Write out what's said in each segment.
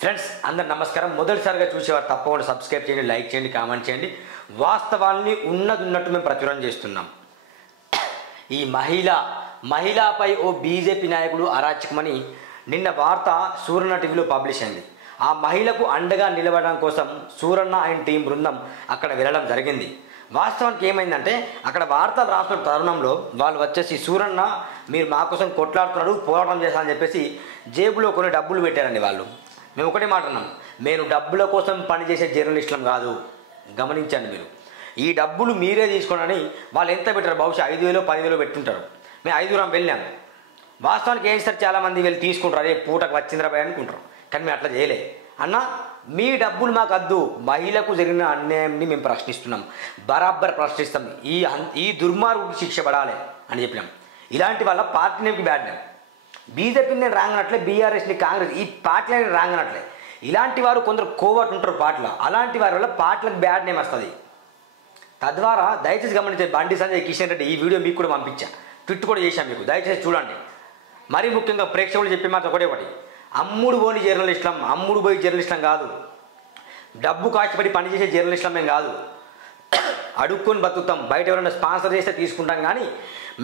Friends అందరు నమస్కారం. మొదటిసారిగా చూసేవారు తప్పకుండా సబ్స్క్రైబ్ చేయండి, లైక్ చేయండి, కామెంట్ చేయండి. వాస్తవాల్ని ఉన్నట్టు మేము ప్రచురణ చేస్తున్నాం. ఈ మహిళపై ఓ బీజేపీ నాయకుడు అరాచకమని నిన్న వార్త సూరన్న టీవీలో పబ్లిష్ అయింది. ఆ మహిళకు అండగా నిలబడడం కోసం సూరన్న అండ్ టీం బృందం అక్కడ వెళ్ళడం జరిగింది. వాస్తవానికి ఏమైందంటే అక్కడ వార్తలు రాసిన తరుణంలో వాళ్ళు వచ్చేసి సూరన్న మీరు మా కోసం కొట్లాడుతున్నాడు, పోరాటం చేస్తానని చెప్పేసి జేబులో కొన్ని డబ్బులు పెట్టారండి. వాళ్ళు మేము ఒకటే మాట అన్నాం, మేము డబ్బుల కోసం పనిచేసే జర్నలిస్టులం కాదు, గమనించండి మీరు. ఈ డబ్బులు మీరే తీసుకోండి. వాళ్ళు ఎంత పెట్టారు, బహుశా 5,000 10,000 పెట్టుంటారు. మేము 5 వెళ్ళాం. వాస్తవానికి ఏం సార్ చాలామంది వెళ్ళి తీసుకుంటారు, అదే పూటకు వచ్చిందిరా భయ అనుకుంటారు. కానీ మేము అట్లా చేయలే. అన్న మీ డబ్బులు మాకు వద్దు, మహిళకు జరిగిన అన్యాయాన్ని మేము ప్రశ్నిస్తున్నాం, బరాబర్ ప్రశ్నిస్తాం, ఈ దుర్మార్గుడికి శిక్ష పడాలి అని చెప్పినాం. ఇలాంటి వాళ్ళ పార్టీ నేమ్కి బ్యాడ్ నేమ్. బీజేపీని నేను రాంగనట్లే, బీఆర్ఎస్ని కాంగ్రెస్ ఈ పార్టీలని రాంగనట్లే. ఇలాంటి వారు కొందరు కోవట్ ఉంటారు పార్టీలో, అలాంటి వారి వల్ల పార్టీలకు బ్యాడ్ నేమ్ వస్తుంది. తద్వారా దయచేసి గమనించే బండి సంజయ్ కిషన్ రెడ్డి ఈ వీడియో మీకు కూడా పంపించా, ట్విట్ కూడా చేశాను మీకు, దయచేసి చూడండి. మరీ ముఖ్యంగా ప్రేక్షకులు చెప్పే మాట ఒకటి, అమ్ముడు పోని జర్నలిస్టులం, అమ్ముడు పోయి జర్నలిస్టులం కాదు, డబ్బు కాచిపడి పనిచేసే జర్నలిస్టులం మేము కాదు. అడుక్కొని బతుకుతాం, బయట ఎవరైనా స్పాన్సర్ చేస్తే తీసుకుంటాం, కానీ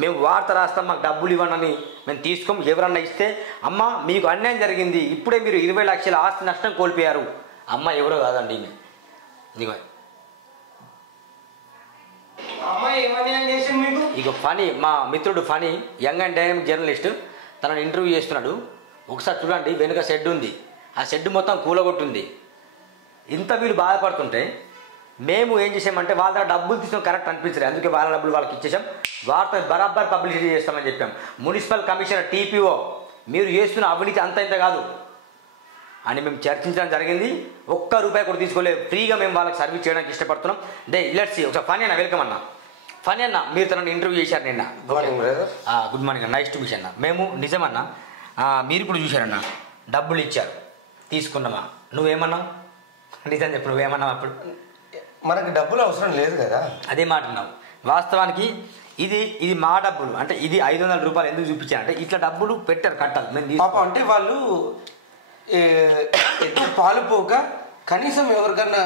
మేము వార్త రాస్తాం, మాకు డబ్బులు ఇవ్వనని మేము తీసుకోం. ఎవరన్నా ఇస్తే అమ్మ మీకు అన్యాయం జరిగింది, ఇప్పుడే మీరు 20 లక్షల ఆస్తి నష్టం కోల్పోయారు, అమ్మ ఎవరో కాదండి ఈమె. ఇదిగో ఇక ఫనీ, మా మిత్రుడు Phani, young and dynamic journalist, తనను ఇంటర్వ్యూ చేస్తున్నాడు. ఒకసారి చూడండి, వెనుక షెడ్ ఉంది, ఆ షెడ్ మొత్తం కూలగొట్టుంది. ఇంత వీళ్ళు బాధపడుతుంటే మేము ఏం చేసామంటే వాళ్ళ దగ్గర డబ్బులు తీసుకుని కరెక్ట్ అనిపించలేదు, అందుకే వాళ్ళ డబ్బులు వాళ్ళకి ఇచ్చేసాం, వార్త బరాబర్ పబ్లిసిటీ చేస్తామని చెప్పాం. మున్సిపల్ కమిషనర్ టీపీఓ మీరు చేస్తున్న అవినీతి అంత ఇంత కాదు అని మేము చర్చించడం జరిగింది. ₹1 కూడా తీసుకోలేదు, ఫ్రీగా మేము వాళ్ళకి సర్వీస్ చేయడానికి ఇష్టపడుతున్నాం. Let's see. ఒకసారి ఫనీ అన్న, వెల్కమ్ అన్న. ఫనీ అన్న, మీరు తనని ఇంటర్వ్యూ చేశారు నిన్న. గుడ్ మార్నింగ్ అన్న, నైస్ టు మీట్ అన్న. మేము నిజమన్నా, మీరు కూడా చూశారన్న, డబ్బులు ఇచ్చారు, తీసుకున్నామా? నువ్వేమన్నావు? నిజం చెప్పు, నువ్వేమన్నావు? అప్పుడు మనకి డబ్బులు అవసరం లేదు కదా, అదే మాట అన్నావు. వాస్తవానికి ఇది మా డబ్బులు, అంటే ఇది ₹500 ఎందుకు చూపించారంటే ఇట్లా డబ్బులు పెట్టారు, కట్టాలి మేము పాపం. అంటే వాళ్ళు ఎక్కువ పాలుపోక కనీసం ఎవరికన్నా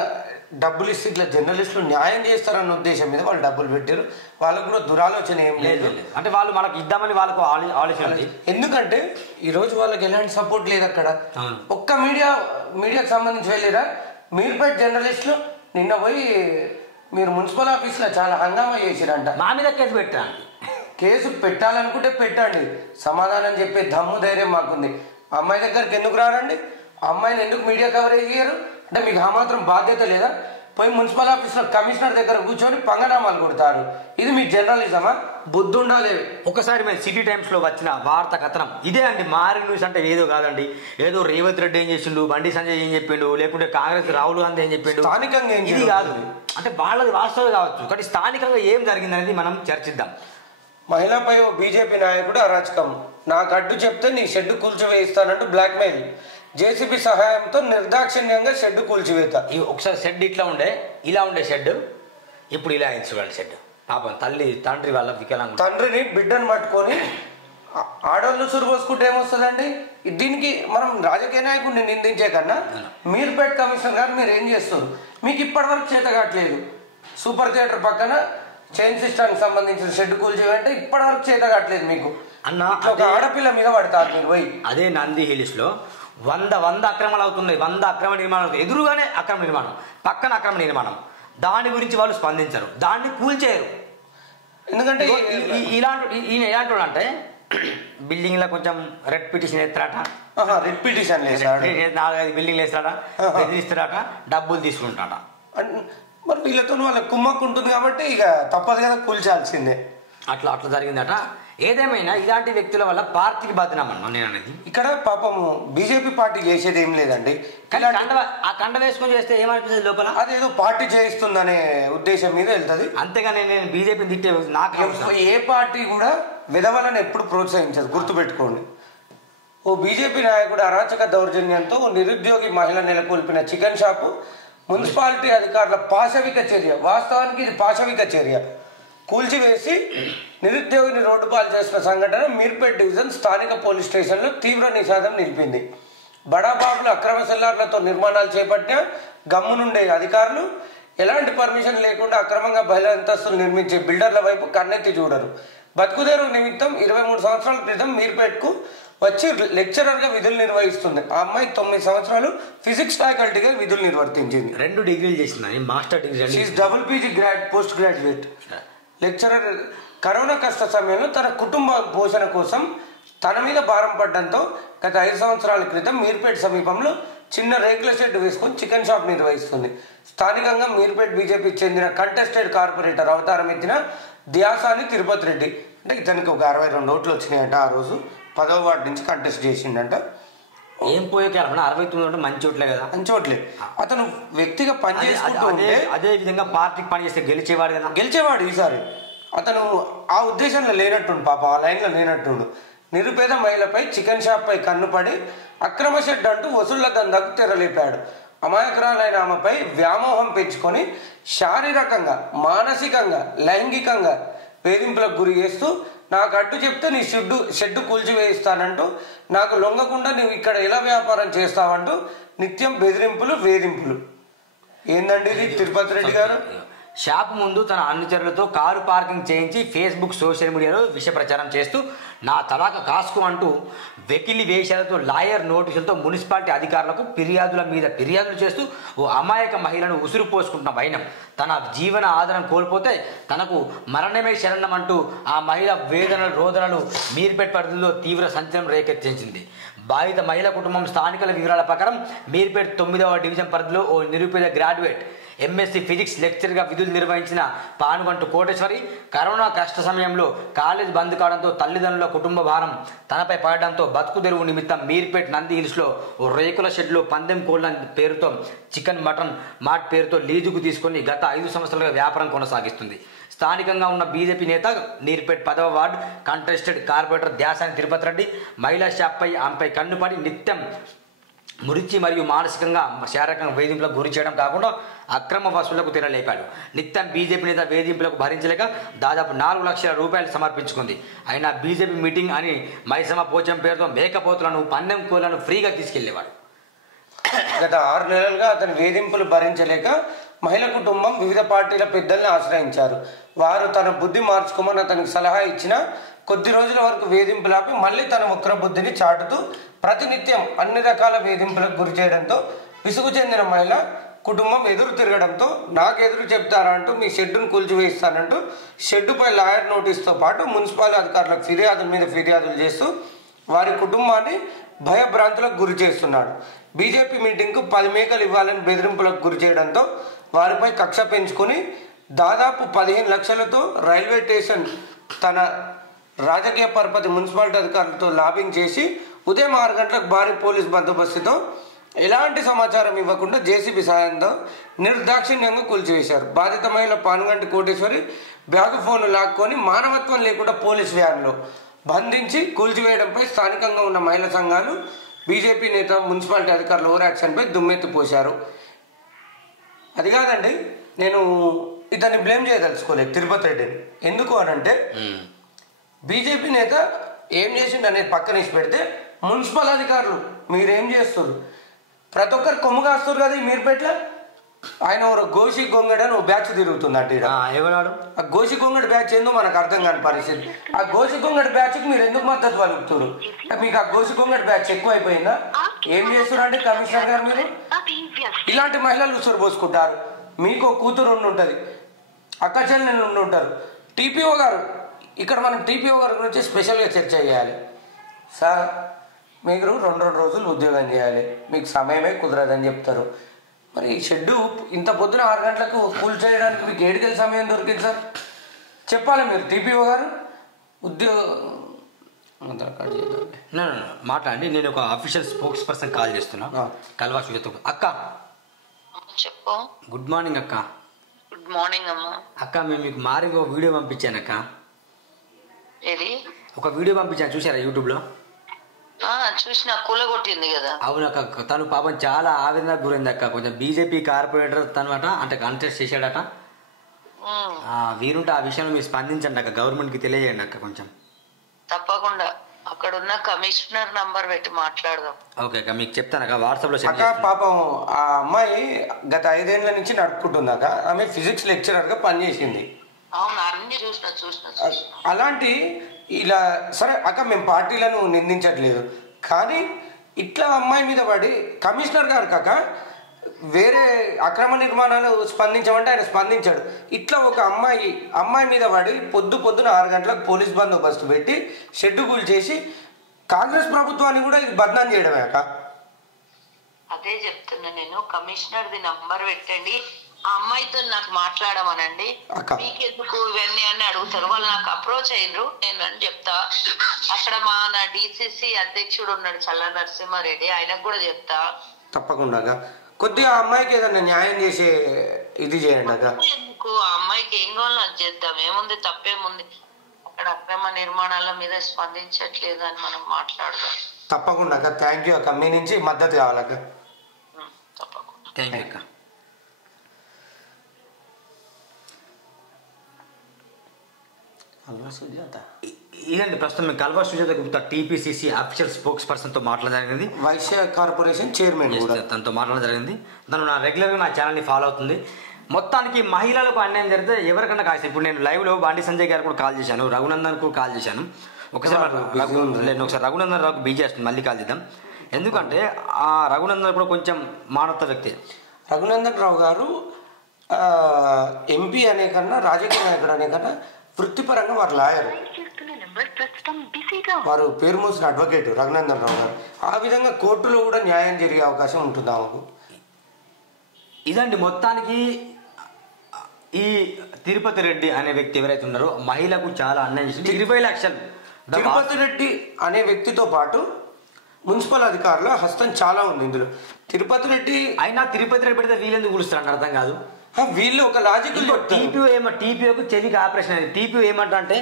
డబ్బులు ఇస్తే ఇట్లా జర్నలిస్టులు న్యాయం చేస్తారన్న ఉద్దేశం మీద వాళ్ళు డబ్బులు పెట్టారు. వాళ్ళకు కూడా దురాలోచన ఏం లేదు, అంటే వాళ్ళు మనకు ఇద్దామని వాళ్ళకు ఆలోచన. ఎందుకంటే ఈరోజు వాళ్ళకి ఎలాంటి సపోర్ట్ లేదు అక్కడ. ఒక్క మీడియాకు సంబంధించి వెళ్ళిరా మీరుపేట జర్నలిస్టులు నిన్న పోయి మీరు మున్సిపల్ ఆఫీస్లో చాలా హంగామా చేసిరంట. మా మీద కేసు పెట్టండి, కేసు పెట్టాలనుకుంటే పెట్టండి, సమాధానం చెప్పే దమ్ము ధైర్యం మాకుంది. అమ్మాయి దగ్గరికి ఎందుకు రారండి? అమ్మాయిని ఎందుకు మీడియా కవరేజ్ చేయరు? అంటే మీకు ఆ మాత్రం బాధ్యత లేదా? పోయి మున్సిపల్ ఆఫీస్లో కమిషనర్ దగ్గర కూర్చొని పంగనామాలు కొడతారు. ఇది మీ జర్నలిజమా? బుద్ధి ఉండాలి. ఒకసారి మేము సిటీ టైమ్స్లో వచ్చిన వార్త కథనం ఇదే అండి. మారి న్యూస్ అంటే ఏదో కాదండి, ఏదో రేవంత్ రెడ్డి ఏం చేసిండు, బండి సంజయ్ ఏం చెప్పిండు, లేకుంటే కాంగ్రెస్ రాహుల్ గాంధీ ఏం చెప్పిండు, స్థానికంగా ఇది కాదు. అంటే వాళ్ళది వాస్తవం కావచ్చు, కానీ స్థానికంగా ఏం జరిగిందనేది మనం చర్చిద్దాం. మహిళపై ఓ బీజేపీ నాయకుడు అరాచకం, నాకు అడ్డు చెప్తే నీ షెడ్ కూల్చివేయిస్తానంటూ బ్లాక్మెయిల్, జేసీబీ సహాయంతో నిర్దాక్షిణ్యంగా షెడ్ కూల్చివేత. ఒకసారి షెడ్ ఇలా ఉండే షెడ్ ఇప్పుడు ఇలా అయింది చూడండి. షెడ్ పాపం తండ్రి వాళ్ళ వికలాంగుడు, తండ్రిని బిడ్డను పట్టుకొని ఆడవాళ్ళు సురుపోసుకుంటే ఏమొస్తుందండి? దీనికి మనం రాజకీయ నాయకుడిని నిందించే కన్నా మీరుపేట కమిషనర్ గారు మీరు ఏం చేస్తారు? మీకు ఇప్పటివరకు చేత కావట్లేదు. సూపర్ థియేటర్ పక్కన చైన్ సిస్టానికి సంబంధించిన షెడ్ కూల్చేవంటే ఇప్పటివరకు చేత కావట్లేదు మీకు అన్న. ఒక ఆడపిల్ల మీద పడతారు మీరు పోయి. అదే నంది హిల్స్లో 100 అక్రమాలు అవుతున్నాయి, 100 అక్రమ నిర్మాణం, ఎదురుగానే అక్రమ నిర్మాణం, పక్కన అక్రమ నిర్మాణం. దాని గురించి వాళ్ళు స్పందించరు, దాన్ని కూల్చేయరు. ఎందుకంటే ఈయన ఎలాంటి అంటే బిల్డింగ్లో కొంచెం రెడ్ పిటిషన్ వేస్తారట, రెడ్ పిటిషన్ 4-5 బిల్డింగ్లు వేస్తారట, బెదిరిస్తారట, డబ్బులు తీసుకుంటాట. మరి వీళ్ళతో వాళ్ళకి కుమ్మక్కు ఉంటుంది కాబట్టి ఇక తప్పదు కదా, కూల్చాల్సిందే. అట్లా జరిగిందట. ఏదేమైనా ఇలాంటి వ్యక్తుల వల్ల పార్టీకి బదనామన్నా నేను అనేది. ఇక్కడ పాపము బీజేపీ పార్టీ చేసేది ఏం లేదండి, ఆ కండ వేసుకొని చేస్తే ఏమనిపిస్తుంది లోపల, అదేదో పార్టీ చేయిస్తుందనే ఉద్దేశం మీద వెళ్తుంది. అంతేగాని నేను బీజేపీని తిట్టే నాకు ఏ పార్టీ కూడా విధవలను ఎప్పుడు ప్రోత్సహించదు, గుర్తుపెట్టుకోండి. ఓ బీజేపీ నాయకుడు అరాచక దౌర్జన్యంతో నిరుద్యోగి మహిళ నెలకొల్పిన చికెన్ షాపు మున్సిపాలిటీ అధికారుల పాశవిక చర్య, వాస్తవానికి ఇది పాశవిక చర్య, కూల్చివేసి నిరుద్యోగిని రోడ్డు పాలు చేసిన సంఘటన మీర్పేట్ డివిజన్ స్థానిక పోలీస్ స్టేషన్లో తీవ్ర నిషేధం నిలిపింది. బడాబాబులు అక్రమ సెల్లార్లతో నిర్మాణాలు చేపట్టిన గమ్మునుండే అధికారులు ఎలాంటి పర్మిషన్ లేకుండా అక్రమంగా బయలు అంతస్తులు నిర్మించే బిల్డర్ల వైపు కన్నెత్తి చూడరు. బతుకుదేరు నిమిత్తం 23 సంవత్సరాల క్రితం మీర్పేట్కు వచ్చి లెక్చరర్గా విధులు నిర్వహిస్తుంది. ఆ అమ్మాయి 9 సంవత్సరాలు ఫిజిక్స్ ఫ్యాకల్టీగా విధులు నిర్వర్తించింది. 2 డిగ్రీలు చేసింది, master degree, double PG post graduate lecturer. Corona కష్ట సమయంలో తన కుటుంబ పోషణ కోసం తన మీద భారం పడడంతో గత 5 సంవత్సరాల క్రితం మీర్పేట్ సమీపంలో చిన్న రేకుల షెడ్ వేసుకొని చికెన్ షాప్ నిర్వహిస్తుంది. స్థానికంగా మీర్పేట్ బీజేపీకి చెందిన కంటెస్టెడ్ కార్పొరేటర్ అవతారం ఎత్తిన ధ్యాసాని తిరుపతి రెడ్డి. అంటే ఇతనికి ఒక 62 ఓట్లు వచ్చినాయంట. ఆ రోజు 10వ వార్డు నుంచి కంటెస్ట్ చేసిండంట. ఏం పోయే 69 మంచి ఓట్లే కదా, మంచి ఓట్లే. అతను వ్యక్తిగా పనిచేసుకుంటూ ఉంటే అదే విధంగా పార్టీకి పనిచేస్తే గెలిచేవాడు కదా, గెలిచేవాడు. ఈసారి అతను ఆ ఉద్దేశంలో లేనట్టుండు, పాప ఆ లైన్లో లేనట్టుండు. నిరుపేద మహిళపై చికెన్ షాప్పై కన్నుపడి అక్రమ షెడ్ అంటూ వసూళ్ల దందాకు తెరలేపాడు. అమాయకురాలైన ఆమెపై వ్యామోహం పెంచుకొని శారీరకంగా, మానసికంగా, లైంగికంగా వేధింపులకు గురి చేస్తూ నాకు అడ్డు చెప్తే నీ షెడ్డు కూల్చివేయిస్తానంటూ, నాకు లొంగకుండా నువ్వు ఇక్కడ ఎలా వ్యాపారం చేస్తావంటూ నిత్యం బెదిరింపులు, వేధింపులు. ఏందండి ఇది తిరుపతి రెడ్డి గారు? షాప్ ముందు తన అనుచరులతో కారు పార్కింగ్ చేయించి ఫేస్బుక్, సోషల్ మీడియాలో విష ప్రచారం చేస్తూ నా తలాక కాసుకో అంటూ వెకిలి వేషాలతో, లాయర్ నోటీసులతో మున్సిపాలిటీ అధికారులకు ఫిర్యాదుల మీద ఫిర్యాదులు చేస్తూ ఓ అమాయక మహిళను ఉసురు పోసుకుంటున్న వైనం. తన జీవన ఆధారం కోల్పోతే తనకు మరణమే శరణం అంటూ ఆ మహిళ వేదనలు, రోదనలు మీర్పేట్ పరిధిలో తీవ్ర సంచలనం రేకెత్తించింది. బాధిత మహిళ కుటుంబం స్థానికుల వివరాల ప్రకారం మీర్పేట్ 9వ డివిజన్ పరిధిలో ఓ నిరుపేద గ్రాడ్యుయేట్ ఎంఎస్సీ ఫిజిక్స్ లెక్చర్గా విధులు నిర్వహించిన పానుగంటు కోటేశ్వరి కరోనా కష్ట సమయంలో కాలేజ్ బంద్ కావడంతో తల్లిదండ్రుల కుటుంబ భారం తనపై పడడంతో బతుకు తెరువు నిమిత్తం మీర్పేట్ నంది హిల్స్లో ఓ రేకుల షెడ్లో పందెం కోళ్ల పేరుతో చికెన్, మటన్ మార్ట్ పేరుతో లీజుకు తీసుకొని గత 5 సంవత్సరాలుగా వ్యాపారం కొనసాగిస్తుంది. స్థానికంగా ఉన్న బీజేపీ నేత, మీర్పేట్ 10వ ward contested corporator Dhyasani Tirupati Reddy మహిళా షాప్పై ఆమెపై కన్నుపడి నిత్యం మురిచి మరియు మానసికంగా, శారీరకంగా వేధింపులకు గురి చేయడం కాకుండా అక్రమ వసూళ్లకు తెరలేపాడు. నిత్యం బీజేపీ నేత వేధింపులకు భరించలేక దాదాపు 4 లక్షల రూపాయలు సమర్పించుకుంది. అయినా బీజేపీ మీటింగ్ అని మైసమ్మ పోచం పేరుతో మేకపోతులను, పందెం కోళ్లను ఫ్రీగా తీసుకెళ్లేవాడు. గత 6 నెలలుగా అతని వేధింపులు భరించలేక మహిళ కుటుంబం వివిధ పార్టీల పెద్దల్ని ఆశ్రయించారు. వారు తన బుద్ధి మార్చుకోమని అతనికి సలహా ఇచ్చిన కొద్ది రోజుల వరకు వేధింపులాపి మళ్ళీ తన వక్ర బుద్ధిని చాటుతూ ప్రతినిత్యం అన్ని రకాల వేధింపులకు గురి చేయడంతో విసుగు చెందిన మహిళ కుటుంబం ఎదురు తిరగడంతో నాకు ఎదురు చెప్తారా అంటూ మీ షెడ్డును కూల్చివేయిస్తానంటూ షెడ్డుపై లాయర్ నోటీసుతో పాటు మున్సిపల్ అధికారులకు ఫిర్యాదుల మీద ఫిర్యాదులు చేస్తూ వారి కుటుంబాన్ని భయభ్రాంతులకు గురి చేస్తున్నాడు. బీజేపీ మీటింగ్కు 10 మేకలు ఇవ్వాలని బెదిరింపులకు గురి చేయడంతో వారిపై కక్ష పెంచుకొని దాదాపు 15 లక్షలతో రైల్వే స్టేషన్ తన రాజకీయ పరపతి మున్సిపాలిటీ అధికారులతో లాబింగ్ చేసి ఉదయం 6 గంటలకు భారీ పోలీస్ బందోబస్తుతో ఎలాంటి సమాచారం ఇవ్వకుండా జేసీబీ సాయంతో నిర్దాక్షిణ్యంగా కూల్చివేశారు. బాధిత మహిళ పానుగంటి కోటేశ్వరి బ్యాగు ఫోన్ లాక్కొని మానవత్వం లేకుండా పోలీస్ వ్యాన్లో బంధించి కూల్చివేయడంపై స్థానికంగా ఉన్న మహిళా సంఘాలు, బీజేపీ నేత, మున్సిపాలిటీ అధికారులు ఓవర్ యాక్షన్పై దుమ్మెత్తి పోశారు. అది కాదండి, నేను ఇతన్ని బ్లేమ్ చేయదలుచుకోలేదు తిరుపతి రెడ్డిని. ఎందుకు అనంటే బీజేపీ నేత ఏం చేసిండు అనేది పక్కనేసి పెడితే మున్సిపల్ అధికారులు మీరేం చేస్తారు? ప్రతి ఒక్కరు కొమ్ము కాస్తారు కదా ఈ మీర్పేట్ల. ఆయన ఒక గోషి గొంగడి అని ఒక బ్యాచ్ తిరుగుతుంది అంటే ఏమన్నాడు? ఆ గోషి గొంగడి బ్యాచ్ ఏందో మనకు అర్థం కాని పరిస్థితి. ఆ గోషి గొంగడి బ్యాచ్కి మీరు ఎందుకు మద్దతు పలుకుతారు? మీకు ఆ గోషి గొంగడి బ్యాచ్ ఎక్కువ అయిపోయిందా? ఏం చేస్తున్నారంటే కమిషనర్ గారు మీరు ఇలాంటి మహిళలు ఉసురు పోసుకుంటారు. మీకు కూతురు ఉండి ఉంటుంది, అక్క చెల్లెలు ఉండి ఉంటారు. టీపీఓ గారు, ఇక్కడ మనం టీపీఓ గారి గురించి స్పెషల్గా చర్చ చేయాలి. సార్ మీరు 2 రోజులు ఉద్యోగం చేయాలి, మీకు సమయమే కుదరదని చెప్తారు. మరి షెడ్డు ఇంత పొద్దున 6 గంటలకు కూల్ చేయడానికి మీకు 7 గంటల సమయం దొరికింది సార్? చెప్పాలి మీరు టీపీఓ గారు. మాట్లాడండి. నేను ఒక అఫీషియల్ స్పోక్స్ పర్సన్ కాల్ చేస్తున్నా, కల్వా సుజాత అక్క. చెప్పు. గుడ్ మార్నింగ్ అక్క. గుడ్ మార్నింగ్ అమ్మా. అక్క మేము మీకు మార్నింగ్ ఒక వీడియో పంపించాను అక్క. ఏది? ఒక వీడియో పంపించాను, చూసారా యూట్యూబ్లో? చూసిన, కూలగొట్టింది కదా. అవును అక్క, తను పాపం చాలా ఆవేదనకు గురైంది అక్క. కొంచెం బీజేపీ కార్పొరేటర్ తనమాట, అంటే కంటెస్ట్ చేశాడట. వీరుంటే ఆ విషయంలో మీరు స్పందించండి అక్క, గవర్నమెంట్కి తెలియజేయండి అక్క కొంచెం. తప్పకుండా. అక్కడ ఉన్న కమిషనర్ నంబర్ పెట్టి మాట్లాడదాం. ఓకే అక్క, మీకు చెప్తాను అక్క, వాట్సాప్లో సెండ్ అక్క చేస్తాను. పాపం ఆ అమ్మాయి గత 5 ఏళ్ల నుంచి నడుపుకుంటుందాక. ఆమె ఫిజిక్స్ లెక్చరర్గా పనిచేసింది. అవును, అన్ని చూసిన. అలాంటి ఇలా సరే అక్క, మేము పార్టీలను నిందించట్లేదు, కానీ ఇట్లా అమ్మాయి మీద పడి కమిషనర్ గారు కాక వేరే అక్రమ నిర్మాణాలు స్పందించమంటే ఆయన స్పందించాడు. ఇట్లా ఒక అమ్మాయి మీద పడి పొద్దున 6 గంటలకు పోలీస్ బందోబస్తు పెట్టి షెడ్డు కూల్చేసి కాంగ్రెస్ ప్రభుత్వాన్ని కూడా ఇది బద్నాం చేయడమే అక్క. అదే చెప్తున్నా నేను, కమిషనర్ది నంబర్ పెట్టండి, ఆ అమ్మాయితో నాకు మాట్లాడమనండి. మీకెందుకు ఇవన్నీ అని అడుగుతారు వాళ్ళు. నాకు అప్రోచ్ అయ్యారు, నేను అని చెప్తా. అక్కడ నా డిసిసి అధ్యక్షుడు ఉన్నాడు చల్ల నరసింహారెడ్డి, ఆయనకు కూడా చెప్తా. తప్పకుండా కొద్దిగా ఆ అమ్మాయికి ఏదన్నా న్యాయం చేసే ఇది చేయండి అక్క. ఎందుకు ఆ అమ్మాయికి ఏం కావాలో అది చేద్దాం, ఏముంది తప్పేముంది. అక్కడ అక్రమ నిర్మాణాల మీద స్పందించట్లేదు అని మనం మాట్లాడదాం. తప్పకుండా అక్క, థ్యాంక్ యూ అక్క, మీ నుంచి మద్దతు కావాలక్క. తప్పకుండా, థ్యాంక్ యూ అక్క. ఇదండి ప్రస్తుతం మేము కల్వా సుజాత గుప్తా టీపీసీసీ అఫీషియల్ స్పోక్స్ పర్సన్తో మాట్లాడడం జరిగింది. వైశ్య కార్పొరేషన్ చైర్మన్ తనతో మాట్లాడడం జరిగింది. తను నా రెగ్యులర్గా నా ఛానల్ని ఫాలో అవుతుంది. మొత్తానికి మహిళలకు అన్యాయం జరిగితే ఎవరికన్నా కాదు. ఇప్పుడు నేను లైవ్లో బండి సంజయ్ గారు కూడా కాల్ చేశాను, రఘునందన్కు కాల్ చేశాను. ఒకసారి రఘునందన్ రావుకు బిజీ చేస్తుంది, మళ్ళీ కాల్ చేద్దాం. ఎందుకంటే ఆ రఘునందన్ కూడా కొంచెం మానవత వ్యక్తి. రఘునందన్ రావు గారు ఎంపీ అనే కన్నా రాజకీయ నాయకుడు అనే కన్నా వృత్తిపరంగా వారు లాయర్, వారు పేరు మోసిన అడ్వకేట్ రఘునందన్ రావు గారు. ఆ విధంగా కోర్టులో కూడా న్యాయం జరిగే అవకాశం ఉంటుంది ఆమెకు. ఇదండి మొత్తానికి ఈ తిరుపతి రెడ్డి అనే వ్యక్తి ఎవరైతే ఉన్నారో మహిళకు చాలా అన్యాయం చేసింది. 20 లక్షలు. తిరుపతి రెడ్డి అనే వ్యక్తితో పాటు మున్సిపల్ అధికారుల హస్తం చాలా ఉంది ఇందులో. తిరుపతి రెడ్డి అయినా తిరుపతి రెడ్డి పెడితే వీళ్ళెందుకు కూలుస్తారని అర్థం కాదు. వీళ్ళు ఒక లాజిక్ టీపీఓకు చెవికి ఆపరేషన్ అయింది. టీపీఓ ఏమంటే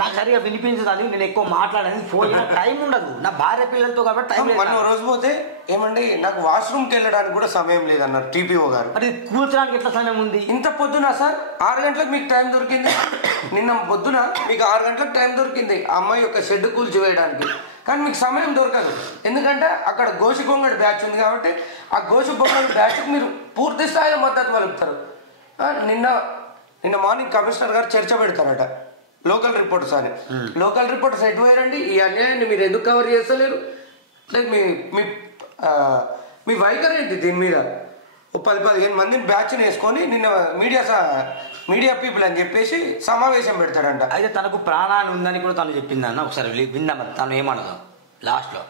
నాకు సరిగా వినిపించదు, నేను ఎక్కువ మాట్లాడేది, ఫోన్ టైం ఉండదు, నా భార్య పిల్లలతో కాబట్టి టైం. మనం రోజు పోతే ఏమండి నాకు వాష్రూమ్కి వెళ్ళడానికి కూడా సమయం లేదన్నారు టీపీఓ గారు. అది కూర్చోడానికి ఎట్లా సమయం ఉంది? ఇంత పొద్దున సార్ 6 గంటలకు మీకు టైం దొరికింది. నిన్న పొద్దున మీకు 6 గంటలకు టైం దొరికింది ఆ అమ్మాయి యొక్క షెడ్ కూల్చివేయడానికి, కానీ మీకు సమయం దొరకదు. ఎందుకంటే అక్కడ గోషిగొంగడి బ్యాచ్ ఉంది కాబట్టి ఆ గోషిగొంగడి బ్యాచ్కి మీరు పూర్తి స్థాయిలో మద్దతు పలుకుతారు. నిన్న మార్నింగ్ కమిషనర్ గారు చర్చ పెడతారట లోకల్ రిపోర్టర్స్ అని. లోకల్ రిపోర్టర్స్ ఎటు పోయారండి? ఈ అన్యాయాన్ని మీరు ఎందుకు కవర్ చేస్తలేరు? లైక్ మీ వైఖరి ఏంటి దీని మీద? 10-15 మందిని బ్యాచ్ని వేసుకొని నిన్న మీడియా పీపుల్ అని చెప్పేసి సమావేశం పెడతాడంట. అయితే తనకు ప్రాణాన్ని ఉందని కూడా తను చెప్పిందన్న, ఒకసారి విందాం తను ఏమన్నదో లాస్ట్లో.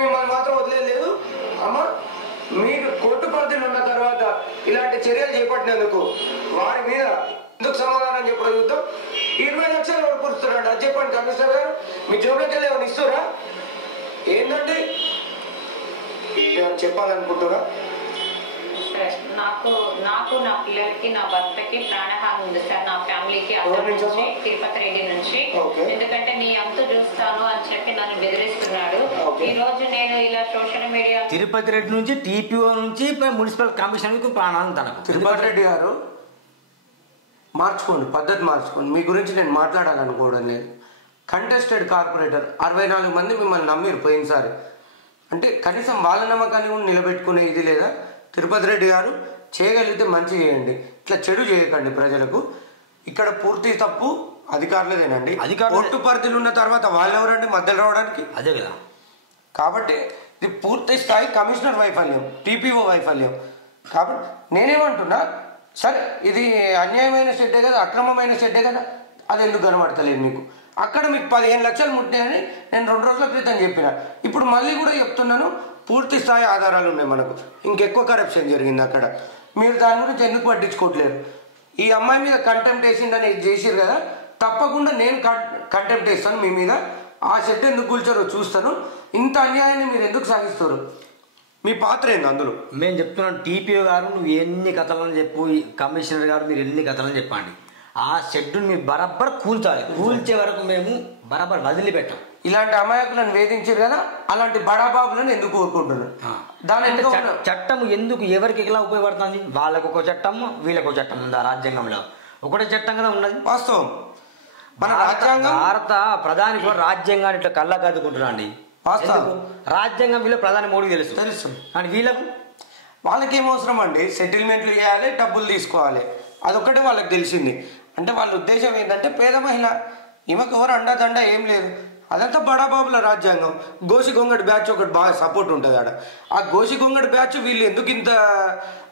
మిమ్మల్ని మాత్రం వదిలేదు అమ్మ, మీకు కోర్టు పరిధిలో ఉన్న తర్వాత ఇలాంటి చర్యలు చేపట్టినందుకు వారి మీద ఎందుకు సమాధానం చెప్పడం చూద్దాం. 20 లక్షలు ఎవరు కూర్చున్నాడు అది చెప్పండి కమిషనర్ గారు. మీ జోబులకి వెళ్ళి ఏమైనా ఇస్తారా? ఏంటండి చెప్పాలనుకుంటున్నా? నాకు నా పిల్లలకి నా భర్తకి ప్రాణహాని ఉంది సార్, నా ఫ్యామిలీకి తిరుపతి రెడ్డి నుంచి. ఎందుకంటే నీ అంత చూస్తాను అని చెప్పి నన్ను బెదిరిస్తున్నాడు. ఈ రోజు నేను ఇలా సోషల్ మీడియా తిరుపతి రెడ్డి నుంచి టీపీఓ నుంచి మున్సిపల్ కమిషనర్ ప్రాణాలు తనకు. తిరుపతి రెడ్డి గారు మార్చుకోండి, పద్ధతి మార్చుకోండి. మీ గురించి నేను మాట్లాడాలనుకోవడం లేదు. కంటెస్టెడ్ కార్పొరేటర్ 64 మంది మిమ్మల్ని నమ్మిరు పోయినసారి. అంటే కనీసం వాళ్ళ నమ్మకాన్ని కూడా నిలబెట్టుకునే ఇది లేదా? తిరుపతి రెడ్డి గారు చేయగలిగితే మంచి చేయండి, ఇట్లా చెడు చేయకండి ప్రజలకు. ఇక్కడ పూర్తి తప్పు అధికారులదేనండి. కోర్టు పరిధిలో ఉన్న తర్వాత వాళ్ళు ఎవరండి మధ్యలో రావడానికి? అదే కదా. కాబట్టి ఇది పూర్తి స్థాయి కమిషనర్ వైఫల్యం, టీపీఓ వైఫల్యం. కాబట్టి నేనేమంటున్నా, సరే ఇది అన్యాయమైన షెడ్డే కదా, అక్రమమైన షెడ్డే కదా, అది ఎందుకు కనబడతలేదు మీకు? అక్కడ మీకు 15 లక్షలు ముట్టాయని నేను 2 రోజుల క్రితం చెప్పిన. ఇప్పుడు మళ్ళీ కూడా చెప్తున్నాను, పూర్తి స్థాయి ఆధారాలు ఉన్నాయి మనకు. ఇంకెక్కువ కరప్షన్ జరిగింది అక్కడ. మీరు దాని గురించి ఎందుకు పట్టించుకోవట్లేరు? ఈ అమ్మాయి మీద కంటెంప్ట్ వేసిందని చేసిరు కదా, తప్పకుండా నేను కంటెంప్ట్ వేస్తాను మీ మీద. ఆ షెడ్ ఎందుకు కూల్చారో చూస్తాను. ఇంత అన్యాయాన్ని మీరు ఎందుకు సాగిస్తారు? మీ పాత్ర ఏంది అందులో? మేము చెప్తున్నాం, టీపీఓ గారు నువ్వు ఎన్ని కథలను చెప్పు, కమిషనర్ గారు మీరు ఎన్ని కథలను చెప్పండి, ఆ షెడ్డుని మీరు బరాబర్ కూల్చాలి. కూల్చే వరకు మేము బరాబర్ వదిలిపెట్టాం. ఇలాంటి అమాయకులను వేధించారు కదా, అలాంటి బడాబాబులను ఎందుకు కోరుకుంటున్నారు? దాని చట్టం ఎందుకు ఎవరికి ఎలా ఉపయోగపడుతుంది? వాళ్ళకు ఒక చట్టం, వీళ్ళకు ఒక చట్టం ఉందా రాజ్యాంగంలో? ఒకటే చట్టం కదా ఉన్నది. వాస్తవం. మన రాజ్యాంగం భారత ప్రధాని కూడా రాజ్యాంగాన్ని ఇట్లా కళ్ళకద్దుకుంటున్నా అండి. వాస్తవం. రాజ్యాంగం వీళ్ళ ప్రధాని మోడీకి తెలుసు కానీ వీళ్ళకు వాళ్ళకి ఏం అవసరం అండి? సెటిల్మెంట్లు చేయాలి, డబ్బులు తీసుకోవాలి, అదొక్కటే వాళ్ళకి తెలిసింది. అంటే వాళ్ళ ఉద్దేశం ఏంటంటే పేద మహిళ, ఈమెకు ఎవరు అండదండ ఏం లేదు, అదంతా బడాబాబుల రాజ్యాంగం. గోసి గొంగడి బ్యాచ్ ఒకటి బాగా సపోర్ట్ ఉంటుంది ఆడ. ఆ గోసి గొంగడి బ్యాచ్ వీళ్ళు ఎందుకు ఇంత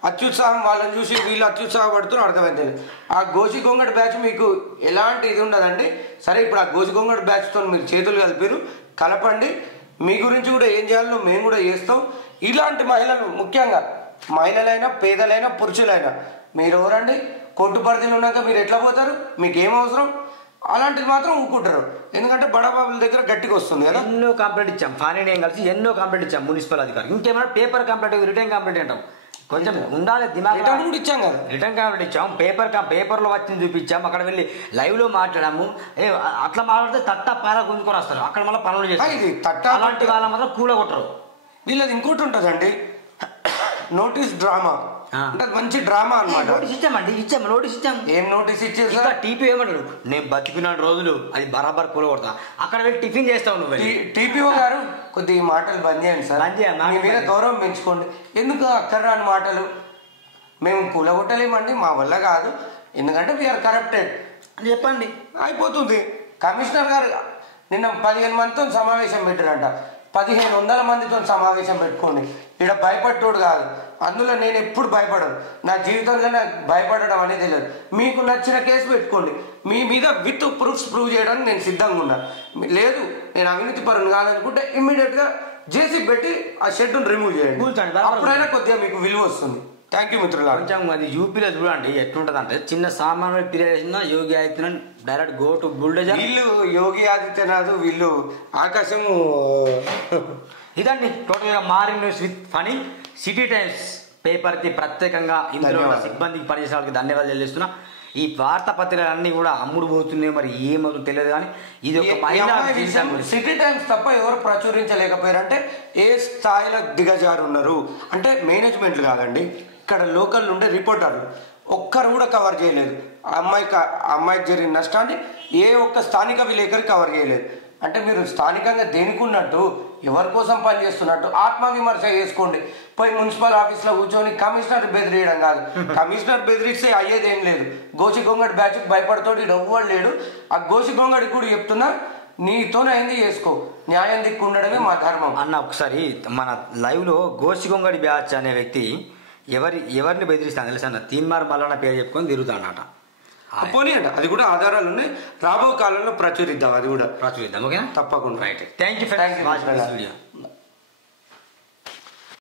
అత్యుత్సాహం, వాళ్ళని చూసి వీళ్ళు అత్యుత్సాహపడుతున్నారు అర్థమైంది. ఆ గోసి గొంగడి బ్యాచ్ మీకు ఎలాంటి ఇది ఉండదండి. సరే, ఇప్పుడు ఆ గోసి గొంగడి బ్యాచ్తో మీరు చేతులు కలిపారు, కలపండి. మీ గురించి కూడా ఏం చేయాలో మేము కూడా చేస్తాం. ఇలాంటి మహిళలు, ముఖ్యంగా మహిళలైనా పేదలైనా పురుషులైనా, మీరు ఎవరండి? కోర్టు పరిధిలో ఉన్నాక మీరు ఎట్లా పోతారు? మీకు ఏం అవసరం? అలాంటిది మాత్రం ఊరుకుంటారు. ఎందుకంటే బడాబాబుల దగ్గర గట్టిగా వస్తుంది కదా. ఎన్నో కంప్లైంట్ ఇచ్చాం, ఫానీ నేను కలిసి ఎన్నో కంప్లైంట్ ఇచ్చాం మున్సిపల్ అధికారులు. ఇంకేమైనా పేపర్ కంప్లైంట్, రిటర్న్ కంప్లైంట్ అంటాం. కొంచెం ఉండాలి దిమాగ్. రిటర్న్ కూడా ఇచ్చాం కదా, రిటర్న్ కంప్లైంట్ ఇచ్చాం, పేపర్లో వచ్చింది చూపించాం, అక్కడ వెళ్ళి లైవ్లో మాట్లాడాము. అట్లా మాట్లాడితే తట్ట పాల గుంజుకొని వస్తారు, అక్కడ మళ్ళీ పనులు చేస్తారు. అలాంటి వాళ్ళ మాత్రం కూలగొట్టరు. వీళ్ళది ఇంకోటి ఉంటుందండి, నోటీస్ డ్రామా. అంటే మంచి డ్రామా అన్నమాట. నోటీస్ ఇచ్చామండి, నోటీస్ ఇచ్చాం. ఏం నోటీస్ ఇచ్చేసి టీపీ ఏమంటాడు, నేను బతికిన రోజులు అది బరాబర్ కూలగొడతా, అక్కడ వెళ్ళి టిఫిన్ చేస్తావు నువ్వు. టీపీఓ గారు కొద్దిగా మాటలు బంద్ చేయండి సార్, మీ మీద గౌరవం పెంచుకోండి. ఎందుకు అక్కడ రాని మాటలు? మేము కూలగొట్టలేమండి, మా వల్ల కాదు, ఎందుకంటే వీఆర్ కరప్టెడ్ అని చెప్పండి, అయిపోతుంది. కమిషనర్ గారు నిన్న 15 మందితో సమావేశం పెట్టారంట. 1500 మందితో సమావేశం పెట్టుకోండి. ఇక్కడ భయపడ్డోడు కాదు, అందులో నేను ఎప్పుడు భయపడను, నా జీవితంలో నాకు భయపడడం అనేది తెలియదు. మీకు నచ్చిన కేసు పెట్టుకోండి, మీ మీద విత్ ప్రూఫ్స్ ప్రూవ్ చేయడానికి నేను సిద్ధంగా ఉన్నా. లేదు నేను అవినీతి పరుని కాదనుకుంటే ఇమ్మీడియట్గా జేసీ పెట్టి ఆ షెడ్ను రిమూవ్ చేయండి, అప్పుడైనా కొద్దిగా మీకు విలువ వస్తుంది. థ్యాంక్ యూ మిత్రులు. కొంచెం అది యూపీలో చూడండి ఎట్లుంటుంది అంటే, చిన్న సామాన్య ఫిర్యాదు Yogi Adityanath direct go to bulldozer. వీళ్ళు యోగి ఆదిత్యనాథ్, వీళ్ళు ఆకాశము. ఇదండి టోటల్గా morning news with Phani. City times పేపర్కి ప్రత్యేకంగా ఇందులో సిబ్బందికి పనిచేసే వాళ్ళకి ధన్యవాదాలు చెల్లిస్తున్నా. ఈ వార్తాపత్రికలన్నీ కూడా అమ్ముడు పోతున్నాయి, మరి ఏమవుతుందో తెలియదు. కానీ ఇది ఒక మహిళా సిటీ టైమ్స్ తప్ప ఎవరు ప్రచురించలేకపోయారంటే ఏ స్థాయిలో దిగజారు ఉన్నారు అంటే మేనేజ్మెంట్లు కాదండి, ఇక్కడ లోకల్ ఉండే రిపోర్టర్లు ఒక్కరు కూడా కవర్ చేయలేదు. అమ్మాయికి జరిగిన నష్టాన్ని ఏ ఒక్క స్థానిక విలేకరి కవర్ చేయలేదు. అంటే మీరు స్థానికంగా దేనికి ఉన్నట్టు, ఎవరి కోసం పనిచేస్తున్నట్టు ఆత్మవిమర్శ చేసుకోండి. పోయి మున్సిపల్ ఆఫీస్లో కూర్చొని కమిషనర్ బెదిరియడం కాదు. కమిషనర్ బెదిరిస్తే అయ్యేదేం లేదు. గోసి గొంగడి బ్యాచ్కి భయపడుతోటి ఎవ్వడు లేడు. ఆ గోసి గొంగడికి కూడా చెప్తున్నా, నీతోనైంది చేసుకో, న్యాయం దిక్కు ఉండడమే మా ధర్మం అన్న. ఒకసారి మన లైవ్లో గోసి గొంగడి బ్యాచ్ అనే వ్యక్తి ఎవరిని బెదిరిస్తాను తెలుసా అన్న, తీన్మార్ మల్లన్న పేరు చెప్పుకొని తిరుగుతాడట. పోనీయండి, అది కూడా ఆధారాలు ఉన్నాయి, రాబో కాలంలో ప్రచురిద్దాం, అది కూడా ప్రచురిద్దాం. ఓకేనా? తప్పకుండా. Right, thank you for watching this video.